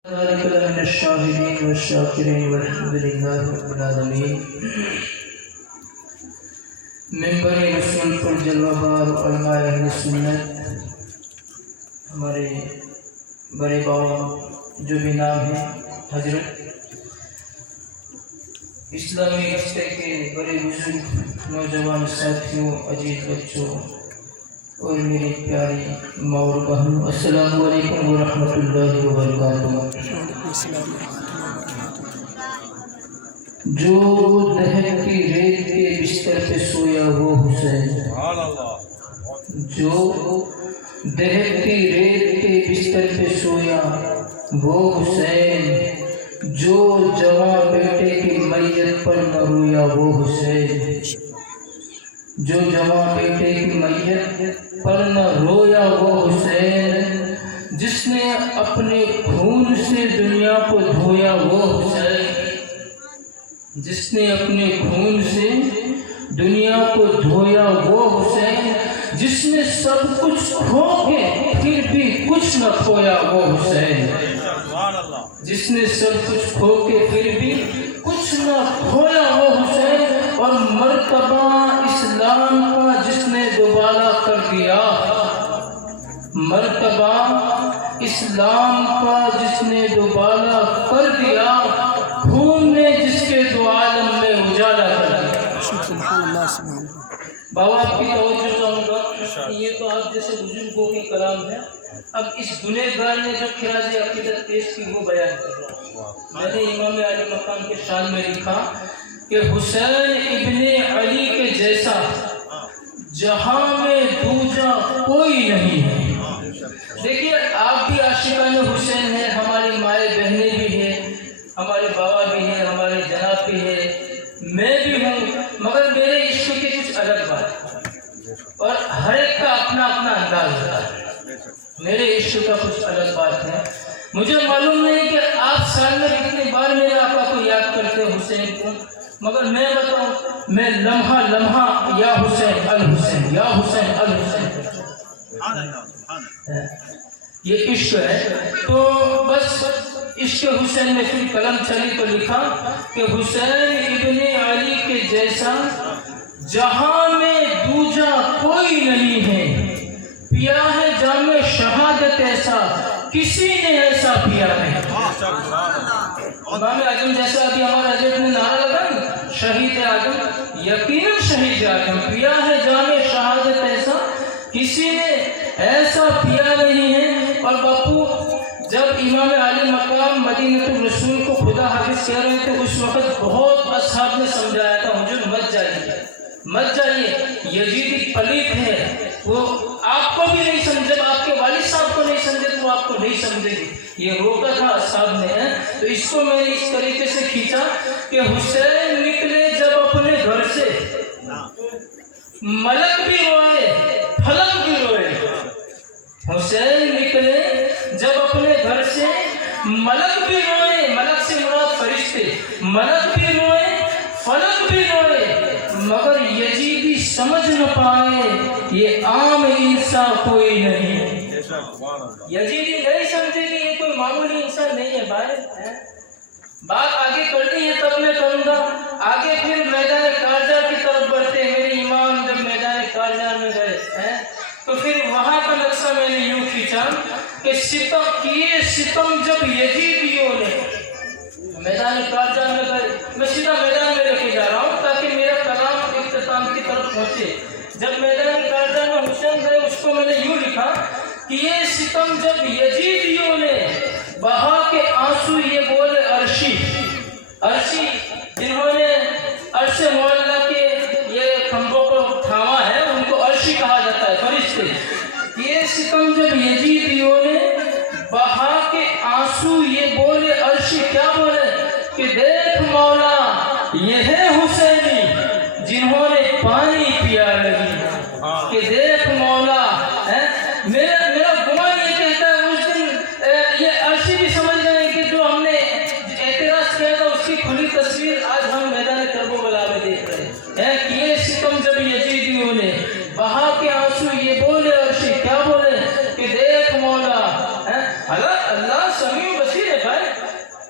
ذلك من الشاهدين والشاكرين والحمد لله رب العالمين. منبر رسول پر جلوہ بار علماء اہل سنت ہمارے بڑے بابا جو بھی نام ہے حضرت اسلامی رشتے کے بڑے بزرگ نوجوان ساتھیوں عزیز بچوں اور میری پیاری ماں اور بہنوں، السلام علیکم ورحمۃ اللہ وبرکاتہ. جو دہکتی ریت کے بستر پہ سویا وہ حسین، جو دہکتی ریت کے بستر پہ سویا وہ حسین، جو جواں بیٹے کی میت پر نہ رویا وہ حسین، جو جواں بیٹے کی میت پر نہ رویا وہ حسین، جس نے اپنے خون سے دنیا کو دھویا وہ حسین، جس نے اپنے خون سے دنیا کو دھویا وہ حسین، جس نے سب کچھ کھو کے پھر بھی کچھ نہ کھویا وہ حسین، جس نے سب کچھ کھو کے پھر بھی کچھ نہ کھویا وہ حسین، اور مرتبہ اسلام کا جس نے دوبارہ کر دیا، مرتبہ اسلام کا جس نے دوبارہ کر دیا، خون نے جس کے دو عالم میں اجالا کر دیا. سبحان اللہ سبحان اللہ. بابا آپ کی توجہ چاہوں گا، یہ تو آپ جیسے بزرگوں کے کلام ہے. اب اس گنہگار نے جو خراج عقیدت پیش کی وہ بیان کر رہا ہوں. میں نے امام علی مقام کے شان میں لکھا کہ حسین ابن علی کے جیسا جہاں میں دوجا کوئی نہیں ہے. دیکھیے آپ بھی عاشقان حسین ہیں، ہماری مائیں بہنیں بھی ہیں، ہمارے بابا بھی ہیں، ہمارے جناب بھی ہیں، میں بھی ہوں، مگر میرے عشق کی کچھ الگ بات ہے اور ہر ایک کا اپنا اپنا انداز ہوتا ہے. میرے عشق کا کچھ الگ بات ہے. مجھے معلوم نہیں کہ آپ سال میں کتنی بار میرے آقا کو یاد کرتے ہیں حسین کو، مگر میں بتاؤں میں لمحہ لمحہ یا حسین الحسین یا حسین الحسین. یہ عشق ہے. تو بس عشق حسین میں پھر قلم چلی تو لکھا کہ حسین ابن علی کے جیسا جہاں میں دوجا کوئی نہیں ہے، پیا ہے جام شہادت ایسا کسی نے ایسا پیا نہیں. امام اعظم جیسا ابھی ہمارا حضرت نے نعرہ لگا نا، شہید اعظم، یقیناً شہید اعظم، پیا ہے جام شہادت ایسا کسی نے ایسا پیا نہیں ہے. اور باپو جب امام علی مقام مدینہ الرسول کو خدا حافظ کہہ رہے تھے، اس وقت بہت اصحاب نے سمجھایا تھا حضور مت جائیے مت جائیے، یزیدی پلیت ہے، وہ آپ کو بھی نہیں سمجھے، آپ کے والد صاحب کو نہیں سمجھے تو آپ کو نہیں سمجھے گی. یہ روکا تھا اصحاب نے. تو اس کو میں نے اس طریقے سے کھینچا کہ حسین نکلے جب اپنے گھر سے، ملک بھی روئے فلک بھی روئے. حسین نکلے جب اپنے گھر سے، ملک بھی روئے، ملک سے مراد فرشتے، ملک بھی روئے فلک بھی روئے، مگر یزیدی سمجھ نہ پائے یہ عام انسان کوئی نہیں. یزیدی نہیں سمجھے کہ یہ کوئی معمولی انسان نہیں ہے. بھائی بات آگے کرنی ہے تب میں کروں گا. آگے پھر میدان کارزار کی طرف بڑھتے. میرے امام جب میدان کارزار میں گئے تو پھر وہاں کا نقشہ میں نے یوں کھینچا کہ ستم کیے ستم جب یزیدیوں نے. میدان کارزار میں گئے، میں سیدھا میدان میں لے کے جا رہا ہوں تاکہ میرا کلام اختتام کی طرف پہنچے. جب میدان کارزار میں حسین گئے اس کو میں نے یوں لکھا کہ یہ ستم جب یزیدیوں نے بہا کے آنسو یہ بولے عرشی، عرشی جنہوں نے عرش معلیٰ کے یہ کھمبوں کو تھاما ہے ان کو عرشی کہا جاتا ہے، فرشتے. یہ ستم جب یزیدیوں نے بہا کے آنسو یہ بولے عرشی، کیا بولے کہ دیکھ مولا یہ ہے حسینی جنہوں نے پانی پیا لگی، کہ دیکھ مولا. میرا گمان یہ کہتا ہے اس دن یہ عرشی بھی سمجھ گئے کہ جو ہم نے اعتراض کیا تھا اس کی کھلی تصویر آج ہم میدان کرب و بلا میں دیکھ رہے ہیں کہ یہ ستم جب یزیدیوں نے بہا کے آنسو یہ بولے عرشی، کیا بولے کہ دیکھ مولا. اللہ سمیع بصیر ہے بھائی.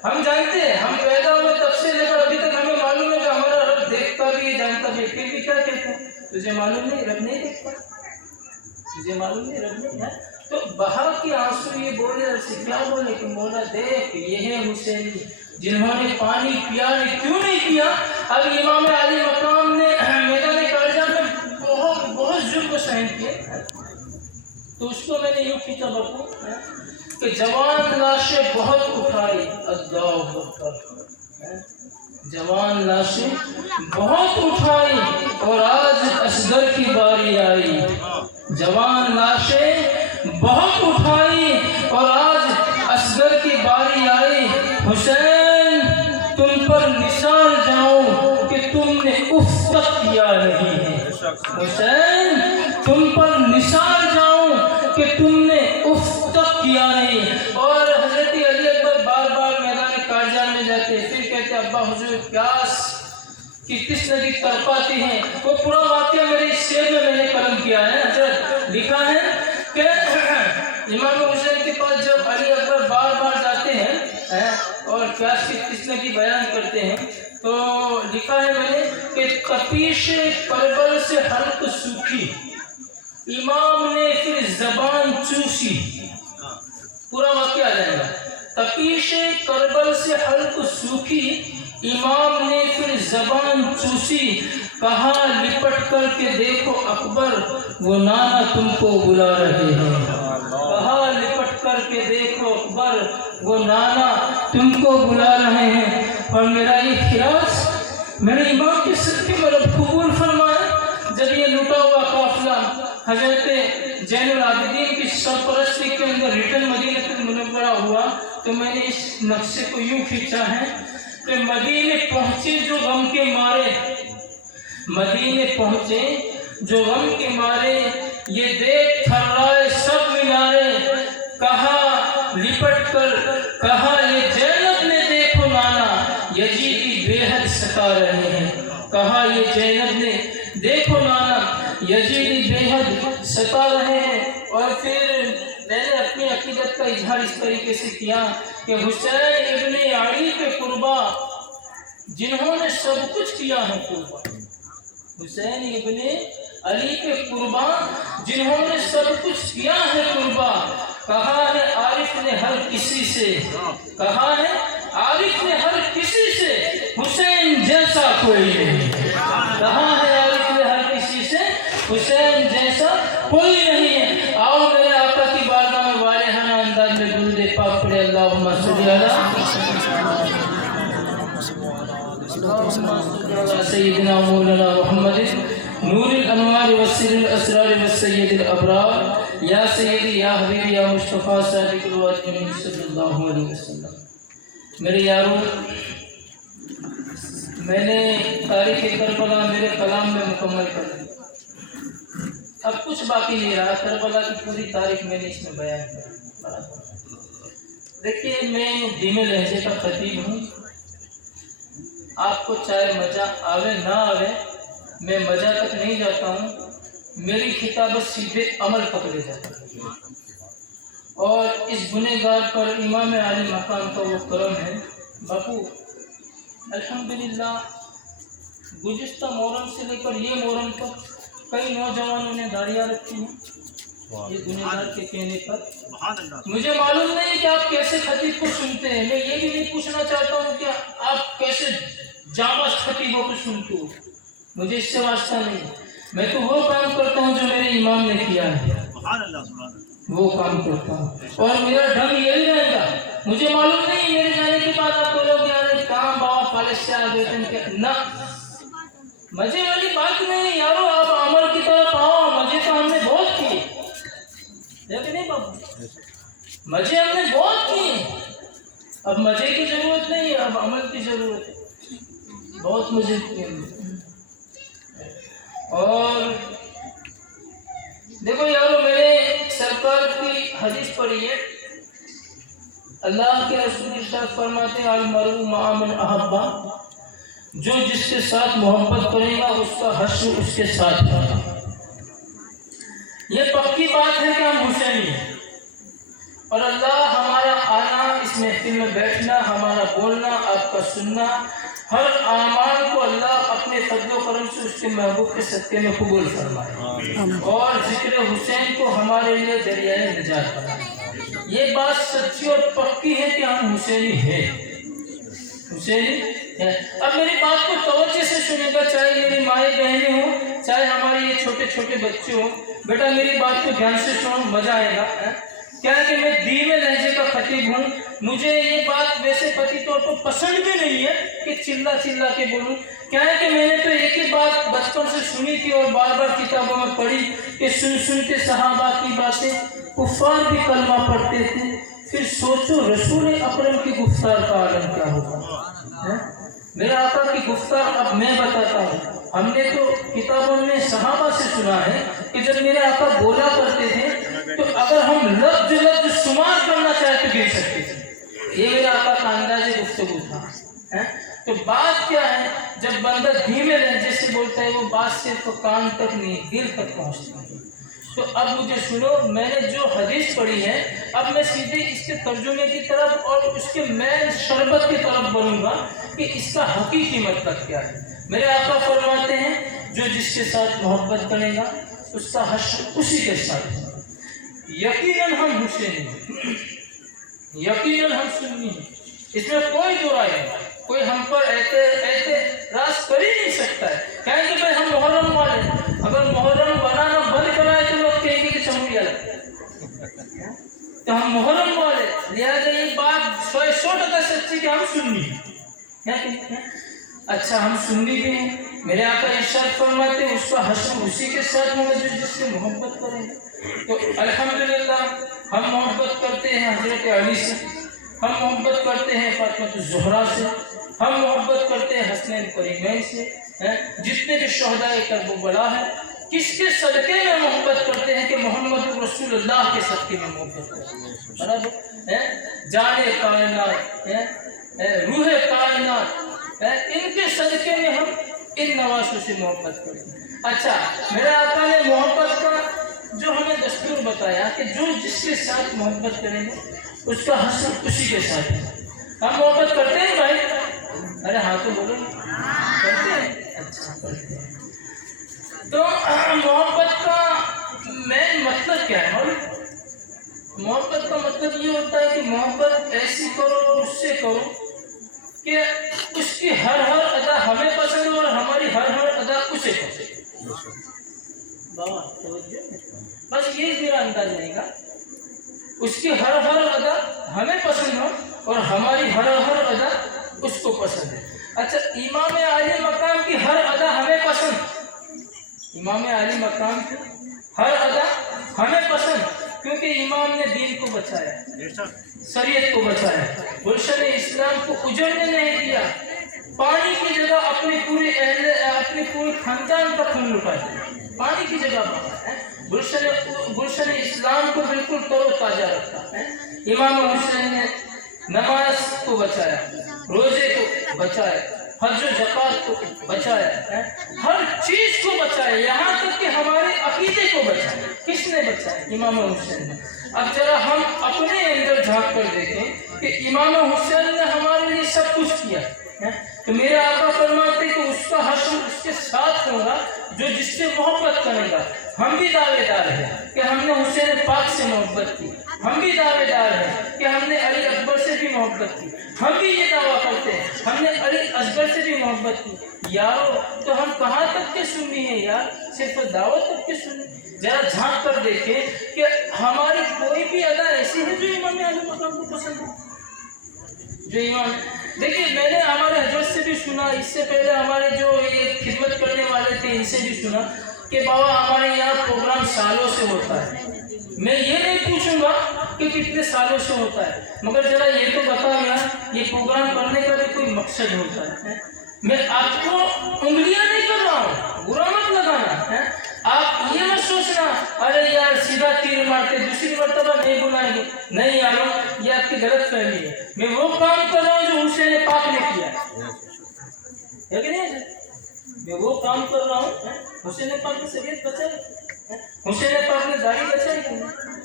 ہم جانتے ہیں، ہم پیدا ہوئے تب سے لے کر ابھی تک ہمیں معلوم ہے کہ ہمارا رب دیکھتا بھی ہے، جانتا بھی ہے، پھر بھی کیا کہتے ہیں؟ تجھے معلوم نہیں رب نہیں دیکھتا، تجھے معلوم نہیں رب نہیں ہے؟ تو بہا کے آنسو یہ بولے سے کیا بولے کہ مولا دیکھ یہ ہے حسین جنہوں نے پانی پیا نہیں، کیوں نہیں پیا؟ اب امام علی مقام نے میدان کرجا میں بہت ظلم سہن کیے، تو اس کو میں نے یوں کھینچا بپو کہ جوان لاشیں بہت اٹھائی، اللہ اکبر، جوان لاشیں بہت اٹھائی اور آج اصغر کی باری آئی، جوان لاشیں بہت اٹھائی اور آج اصغر کی باری آئی، حسین تم پر نثار جاؤں کہ تم نے اف تک کیا نہیں ہے، حسین تم پر نثار جاؤں کہ تم نے اف تک کیا نہیں۔ اور حضرت علی اکبر بار بار میدان کارجان میں جاتے پھر کہتے ابا حضور پیاس کی تشنگی تڑپاتی ہیں، وہ پورا واقعہ میرے اس شعر میں نے قلم کیا ہے، حضرت لکھا ہے کہ امام حسین کے پاس جب علی اکبر بار بار جاتے ہیں اور پیاس کی تشنگی بیان کرتے ہیں تو لکھا ہے میں نے کہ تپیش کربل سے حلق سوکھی، امام نے پھر زبان چوسی، پورا واقعہ آ جائے گا، تپیش کربل سے حلق سوکھی، امام نے پھر زبان چوسی، کہا لپٹ کر کے دیکھو اکبر وہ نانا تم کو بلا رہے ہیں، کہا لپٹ کر کے دیکھو اکبر وہ نانا تم کو بلا رہے ہیں۔ اور میرا یہ خلاص میرے امام کے صدقے میں رب قبول فرمائے۔ جب یہ لوٹا ہوا قافلہ حضرت زین العابدین کی سرپرستی کے اندر ریٹرن مدینہ المنورہ ہوا تو میں نے اس نقشے کو یوں کھینچا ہے کہ مدینے پہنچے جو غم کے مارے، مدینے پہنچے جو غم کے مارے، یہ دیکھ تھرائے سب مینارے، کہا لپٹ کر کہا یہ زینب نے دیکھو نانا یزیدی بے حد ستا رہے ہیں، کہا یہ زینب نے دیکھو نانا یزیدی بے حد ستا رہے ہیں۔ اور پھر میں نے اپنی عقیدت کا اظہار اس طریقے سے کیا کہ حسین ابن علی کے قربا جنہوں نے سب کچھ کیا ہے قربا، حسین ابن علی کے قربا جنہوں نے سب کچھ کیا ہے قربا، کہا ہے عارف نے ہر کسی سے، کہا ہے عارف نے ہر کسی سے حسین جیسا کوئی نہیں، کہا ہے عارف نے ہر کسی سے حسین جیسا کوئی نہیں ہے۔ آؤ میرے آقا کی بارگاہ میں والہانہ انداز میں درود پاک پڑھے، اللہم صلی علی سیدنا مولانا محمد نور الانوار والسر الاسرار والسید الابرار، یا سیدی یا حبیبی یا مصطفیٰ صادق الوعد امین صلی اللہ علیہ وسلم۔ میرے یارو، میں نے تاریخ کربلا میرے کلام میں مکمل کر دی، اب کچھ باقی نہیں رہا، کربلا کی پوری تاریخ میں نے اس میں بیان کیا۔ دیکھیے میں دھیمے لہجے کا خطیب ہوں، آپ کو چاہے مزہ آوے نہ آوے میں مزہ تک نہیں جاتا ہوں، میری خطابت سیدھے عمل تک لے جاتا ہے، اور اس گنہگار پر امام علی مقام کا وہ کرم ہے۔ باپو الحمدللہ گزشتہ محرم سے لے کر یہ محرم تک کئی نوجوانوں نے داڑیاں رکھی ہیں، یہ گنہگار کے کہنے پر۔ مجھے معلوم نہیں کہ آپ کیسے خطیب کو سنتے ہیں، میں یہ بھی نہیں پوچھنا چاہتا ہوں کہ آپ کیسے جامع خطیبوں کو سنتے ہو، مجھے اس سے واسطہ نہیں، میں تو وہ کام کرتا ہوں جو میرے امام نے کیا ہے، وہ کام کرتا ہوں، اور میرا ڈھنگ یہی رہے گا۔ مجھے معلوم نہیں میرے جانے کے بعد آپ کو لوگ یار کام بابا پالش سے آ گئے نہ، مزے والی بات نہیں یارو، آپ عمل کی طرف آؤ، مزے تو ہم نے بہت کیے، لیکن نہیں بابا مزے ہم نے بہت کیے، اب مزے کی ضرورت نہیں، اب عمل کی ضرورت ہے، بہت مزے کیے۔ اور دیکھو یارو، میرے سرکار کی حدیث پڑھیے، اللہ کے رسول ارشاد فرماتے ہیں المرء مع من احبہ، جو جس کے ساتھ محبت کرے گا اس کا حشر اس کے ساتھ ہے۔ یہ پکی بات ہے کہ ہم حسینی ہیں، اور اللہ ہمارا آنا، اس محفل میں بیٹھنا، ہمارا بولنا، آپ کا سننا، ہر اعمال کو اللہ اپنے فضل و کرم سے اس کے محبوب کے صدقے میں قبول فرمائے اور ذکر حسین کو ہمارے لیے دریائے نجات بنائے۔ یہ بات سچی اور پکی ہے کہ ہم حسینی ہیں، حسینی ہیں۔ اب میری بات کو توجہ سے سنے گا، چاہے میری مائیں بہنیں ہوں، چاہے ہمارے یہ چھوٹے چھوٹے بچے ہوں، بیٹا میری بات کو دھیان سے سنو، مزہ آئے گا۔ کیا ہے کہ میں دھیمے لہجے کا خطیب ہوں، مجھے یہ بات ویسے قطعی طور پر پسند بھی نہیں ہے کہ چلا چلا کے بولوں۔ کیا ہے کہ میں نے تو ایک ہی بات بچپن سے سنی تھی اور بار بار کتابوں میں پڑھی کہ سن سن کے صحابہ کی باتیں کفار بھی کلمہ پڑھتے تھے، پھر سوچو رسول اکرم کی گفتار کا عالم کیا ہوگا۔ میرے آقا کی گفتار اب میں بتاتا ہوں۔ ہم نے تو کتابوں میں صحابہ سے سنا ہے کہ جب میرے آقا بولا کرتے تھے تو اگر ہم لفظ لفظ شمار کرنا چاہے تو گر سکتے تھے۔ یہ میرے آقا کا انداز گفتگو تھا۔ تو بات کیا ہے، جب بندہ دھیمے لہجے سے بولتا ہے وہ بات صرف کان تک نہیں دل تک پہنچتی ہے۔ تو اب مجھے سنو، میں نے جو حدیث پڑھی ہے اب میں سیدھے اس کے ترجمے کی طرف اور اس کے مین شربت کی طرف بڑھوں گا کہ اس کا حقیقی مطلب کیا ہے۔ میرے آقا فرماتے ہیں جو جس کے ساتھ محبت کرے گا اس کا حشر اسی کے ساتھ ہے۔ یقیناً ہم حسینی ہیں، یقیناً ہم سنی ہیں، اس میں کوئی دو رائے نہیں، کوئی ہم پر اعتراض کر ہی نہیں سکتا ہے۔ کہیں کہ بھائی ہم محرم والے ہیں، اگر محرم بنانا بند کرائے تو لوگ کہیں گے کہ چمڑیا لگتا ہے، تو ہم محرم والے، لہٰذا یہ بات 100% سچی کہ ہم سنی ہیں۔ اچھا ہم سنی بھی ہیں، میرے آقا ارشاد فرماتے ہیں اس کا حشر اسی کے ساتھ ہوگا جو جس سے محبت کریں گے۔ تو الحمدللہ ہم محبت کرتے ہیں حضرت علی سے، ہم محبت کرتے ہیں فاطمہ الزہرا سے، ہم محبت کرتے ہیں حسنین کریمین سے، جتنے بھی شہداء کربلا ہیں۔ کس کے صدقے میں محبت کرتے ہیں کہ محمد رسول اللہ کے صدقے میں محبت کرتے ہیں، برابر، جان کائنات، روح کائنات، ان کے صدقے میں ہم ان نواسوں سے محبت کرتے ہیں۔ اچھا میرے آقا نے محبت کا جو ہمیں دستور بتایا کہ جو جس کے ساتھ محبت کریں گے اس کا حشر اسی کے ساتھ ہے۔ ہم محبت کرتے ہیں بھائی؟ ارے ہاں تو بولو، کرتے ہیں؟ اچھا کرتے ہیں۔ تو محبت کا مین مطلب کیا ہے معلوم؟ محبت کا مطلب یہ ہوتا ہے کہ محبت ایسی کرو اور اس سے کرو کہ اس کی ہر ادا ہمیں پسند ہو اور ہماری ہر ادا اسے پسند۔ بس یہ میرا انداز رہے گا، اس کی ہر ادا ہمیں پسند ہو اور ہماری ہر ادا اس کو پسند ہے۔ اچھا امام عالی مقام کی ہر ادا ہمیں پسند، امام عالی مقام کی ہر ادا ہمیں پسند، کیونکہ امام نے دین کو بچایا، شریعت کو بچایا، گلشن اسلام کو اجڑنے نہیں دیا، پانی کی جگہ اپنے پورے خاندان کا خون لٹا دیا، پانی کی جگہ ہے، گلشن اسلام کو بالکل تر و تازہ رکھا ہے۔ امام حسین نے نماز کو بچایا، روزے کو بچایا، حج و زکات کو بچایا، ہر چیز کو بچایا، یہاں تک کہ ہمارے عقیدے کو بچایا۔ کس نے بچایا؟ امام حسین نے۔ اب ذرا ہم اپنے اندر جھانک کر دیکھیں کہ امام حسین نے ہمارے لیے سب کچھ کیا، تو میرے آقا فرماتے کہ اس کا حشر اس کے ساتھ ہوگا جو جس سے محبت کرے گا۔ ہم بھی دعوے دار ہیں کہ ہم نے حسین پاک سے محبت کی، ہم بھی دعوے دار ہیں کہ ہم نے علی اکبر سے بھی محبت کی، ہم بھی یہ دعویٰ کرتے ہیں ہم نے علی اصغر سے بھی محبت کی۔ یارو تو ہم کہاں تک کے سنی ہیں یار، صرف دعوت تک کے سنی؟ ذرا جھانک کر دیکھیں کہ ہماری کوئی بھی ادا ایسی ہے جو امام علی مقام کو پسند ہے، جو امام دیکھیے میں نے ہمارے حضرت سے بھی سنا، اس سے پہلے ہمارے جو یہ خدمت کرنے والے تھے ان سے بھی سنا کہ بابا ہمارے یہاں پروگرام سالوں سے ہوتا ہے۔ میں یہ نہیں پوچھوں گا کہ کتنے سالوں سے ہوتا ہے، مگر ذرا یہ تو بتا یار یہ پروگرام کرنے کا بھی کوئی مقصد ہوتا ہے۔ میں آپ کو انگلیاں نہیں کر رہا ہوں، برا مت لگانا ہے، آپ یہ مت سوچنا ارے یار سیدھا تیر مارتے دوسری مرتبہ نہیں بلائیں گے، نہیں یارو یہ آپ کی غلط فہمی ہے۔ میں وہ کام کر رہا ہوں جو حسین پاک نے کیا ہے کہ نہیں؟ میں وہ کام کر رہا ہوں، حسین پاک کی شریعت بچائی، حسین پاک نے داڑھی بچائی،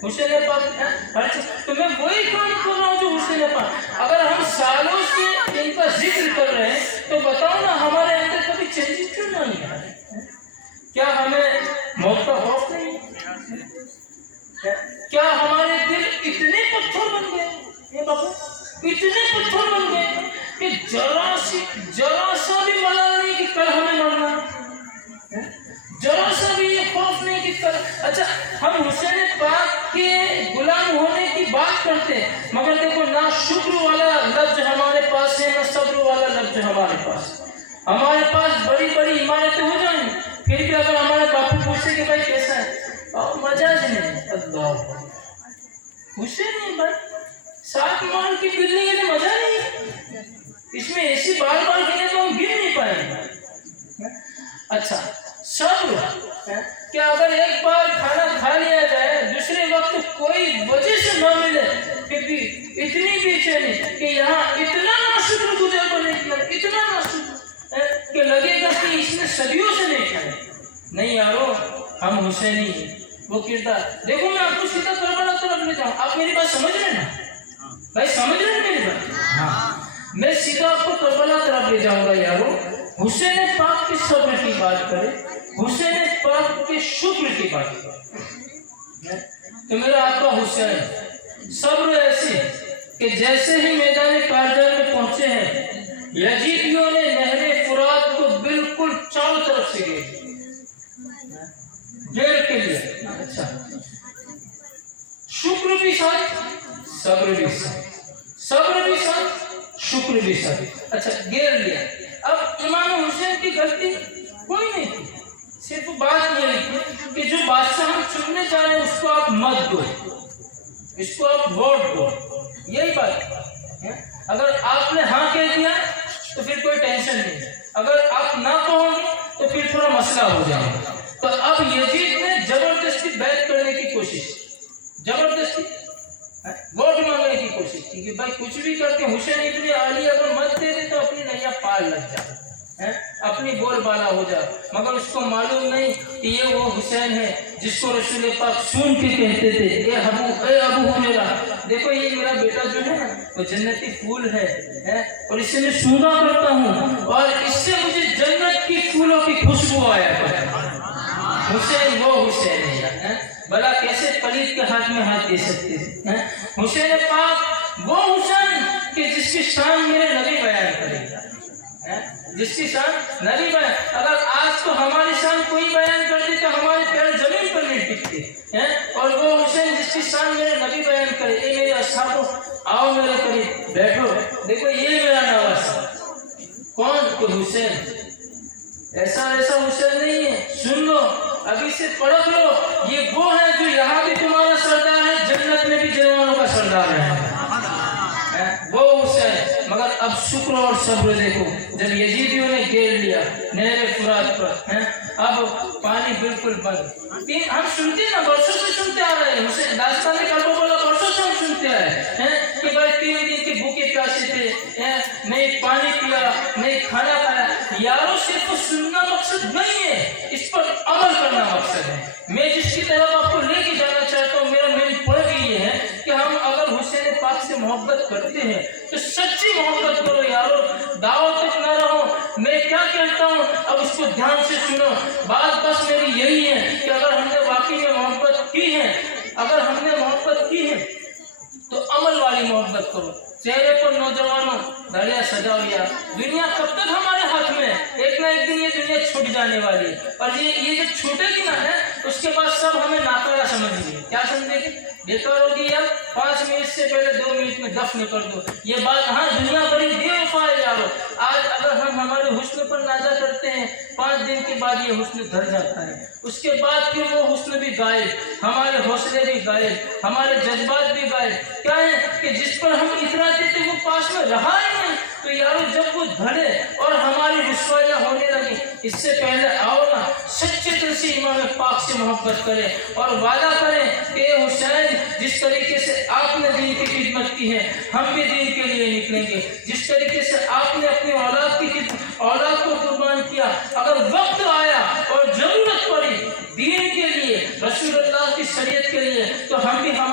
حسین پاک ہر چیز، تو میں وہی کام کر رہا ہوں جو حسین پاک. اگر ہم سالوں سے ان کا ذکر کر رہے ہیں تو بتاؤ نا ہمارے اندر کبھی چینجز کیوں نہیں آ رہے؟ کیا ہمیں موت کا خوف نہیں ہے؟ کیا ہمارے دل اتنے پتھر بن گئے یہ بابو، اتنے پتھر بن گئے کہ ذرا سا بھی ملال نہیں کہ کل ہمیں مرنا ہے؟ ذرا سا بھی یہ خوف نہیں کہ کل. اچھا ہم حسین پاک کے غلام ہونے کی بات کرتے ہیں، مگر دیکھو نہ شکر والا لفظ ہمارے پاس ہے نہ صبر والا لفظ ہمارے پاس. ہمارے پاس بڑی بڑی عمارتیں ہو جائیں پھر بھی اگر ہمارے باپو پوچھے کہ بھائی کیسا ہے، مجاز نہیں. اللہ حسین نہیں بھائی، 7 مال کی بلڈنگ ہے، مزہ نہیں ہے اس میں، ایسی بار بار گنے تو ہم گر نہیں پائیں گے. اچھا صبر، کہ اگر ایک بار کھانا کھا لیا جائے دوسرے وقت کوئی وجہ سے نہ ملے پھر بھی اتنی بے چینی کہ یہاں اتنا ناشکر گزر بنے اتنا ناشکر کہ لگے گا کہ اس نے صدیوں سے نہیں کھایا. نہیں یارو، ہم حسینی ہیں. وہ کردار دیکھو، میں آپ کو سیدھا کربلا طرف لے جاؤں. آپ میری بات سمجھ رہے ہیں نا بھائی، سمجھ رہے ہیں میری بات؟ میں سیدھا آپ کو کربلا طرف لے جاؤں گا یارو. حسین پاک کے صبر کی بات کرے، حسین پاک کے شکر کی بات کرے. تو میرا آقا حسین صبر ایسے کہ جیسے ہی میدان کارجل میں پہنچے ہیں یزیدیوں نے نہر فرات کو بالکل چاروں طرف سے گھیر کے لیے. اچھا شکر بھی ساتھ، صبر بھی ساتھ، صبر بھی ساتھ، شکر بھی ساتھ. اچھا گھیر لیا. اب امام حسین کی غلطی کوئی نہیں تھی، صرف بات یہ تھی کہ جو بادشاہ ہم چننے جا رہے ہیں اس کو آپ مت دو، اس کو آپ ووٹ دو. یہی بات ہے. اگر آپ نے ہاں کہہ دیا تو پھر کوئی ٹینشن نہیں، اگر آپ نہ کہو گے تو پھر تھوڑا مسئلہ ہو جائے گا. تو اب یزید نے زبردستی بیعت کرنے کی کوشش، زبردستی ووٹ مانگنے کی کوشش کی کہ بھائی کچھ بھی کر کے حسین ابن علی اگر مت دے دے تو اپنی نیا پار لگ جائے، اپنی بول بالا ہو جائے. مگر اس کو معلوم نہیں کہ یہ وہ حسین ہے جس کو رسول پاک سن کے کہتے تھے اے ابو ہریرہ، دیکھو یہ میرا بیٹا جو ہے نا وہ جنتی پھول ہے اور اس سے میں سونگا کرتا ہوں اور اس سے مجھے جنت کی پھولوں کی خوشبو آیا کرتی ہے. حسین وہ حسین ہے، بھلا کیسے پلیت کے ہاتھ میں ہاتھ دے سکتے ہیں؟ حسین پاک وہ حسین کہ جس کی شان میرے نبی بیان کرے گا، جس کی شان نبی بیان. اگر آج تو ہماری شان کوئی بیان کر دے تو ہمارے پیر زمین پر نہیں ٹکتے، اور وہ حسین جس کی شان میرے نبی بیان کرے. اے میرے اصحابو آؤ میرے قریب بیٹھو، دیکھو یہ میرا نواز کون کہ حسین. ایسا حسین نہیں ہے، سن لو ابھی سے پڑھ لو، یہ وہ ہے جو یہاں بھی تمہارا سردار ہے، جنت میں بھی جوانوں کا سردار ہے، وہ حسین. مگر اب شکر اور صبر دیکھو، جب یزیدیوں نے گھیر لیا نہر فرات پر، اب پانی بالکل بند. ہم سنتے نا، برسوں سے سنتے آ رہے ہیں حسین داستان کربلا، برسوں سے ہم سنتے آئے ہیں کہ بھائی 3 دن کے بھوکے پیاسے تھے، نہیں پانی پیا نہیں کھانا کھایا. یارو صرف سننا مقصد نہیں ہے، اس پر عمل کرنا مقصد ہے. میں جس کی طرف آپ کو لے کے جانا چاہتا ہوں، میرا مین پوائنٹ یہ ہے کہ ہم اگر حسین پاک سے محبت کرتے ہیں تو سچی محبت کرو یارو، دعوت تک نہ رہو. میں کیا کہتا ہوں اب اس کو دھیان سے سنو. بات بس میری یہی ہے کہ اگر ہم نے واقعی میں محبت کی ہے، اگر ہم نے محبت کی ہے تو عمل والی محبت کرو. چہرے پر نوجوانوں داڑیاں سجاؤ یار. دنیا کب تک ہمارے ہاتھ میں، ایک نہ ایک دن یہ دنیا چھوٹ جانے والی ہے، اور یہ جب چھوٹے گی نا اس کے بعد سب ہمیں ناکارہ سمجھیں گے. کیا سمجھیں گے؟ بیکار ہوگی یار، 5 منٹ سے پہلے 2 منٹ میں دفن کر دو. یہ بات ہاں دنیا بڑی بے وفا ہے یارو. آج اگر ہم ہمارے حسن پر نازا کرتے ہیں 5 دن کے بعد یہ حسن دھر جاتا ہے، اس کے بعد پھر وہ حسن بھی غائب، ہمارے حوصلے بھی غائب، ہمارے جذبات بھی غائب. کیا ہے کہ جس پر ہم اتراتے تھے وہ پاس میں رہا ہی نہیں. تو یارو جب وہ دھڑے اور ہماری رسوائیاں ہونے لگی، اس سے پہلے آؤ نا سچے دل سے امام پاک سے محبت کریں اور وعدہ کریں کہ اے حسین جس طریقے سے آپ نے دین کی خدمت کی ہے ہم بھی دین کے لیے نکلیں گے. جس طریقے سے آپ نے اپنی اولاد کو قربان کیا، اگر وقت آیا اور ضرورت پڑی دین کے لیے، رسول اللہ کی شریعت کے لیے، تو ہم بھی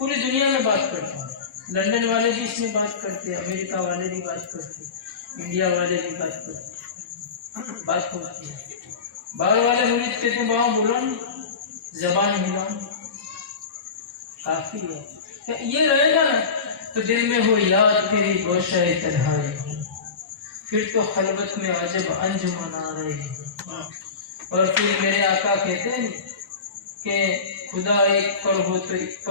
پوری دنیا میں بات کرتا ہوں، لندن والے بھی اس میں بات کرتے، امریکہ والے بھی بات کرتے، انڈیا والے بھی بات کرتے، بات ہوتی ہے۔ باہر والے مرید کہتے ہیں وہاں بولو نا، زبان ہلا، کافی ہے۔ کہ یہ رہے گا نا تو دل میں ہو یاد تیری گوشہ تنہائی، پھر تو خلوت میں عجب انجمن آ رہی ہے۔ اور پھر میرے آقا کہتے ہیں کہ خدا ایک پر ہو تو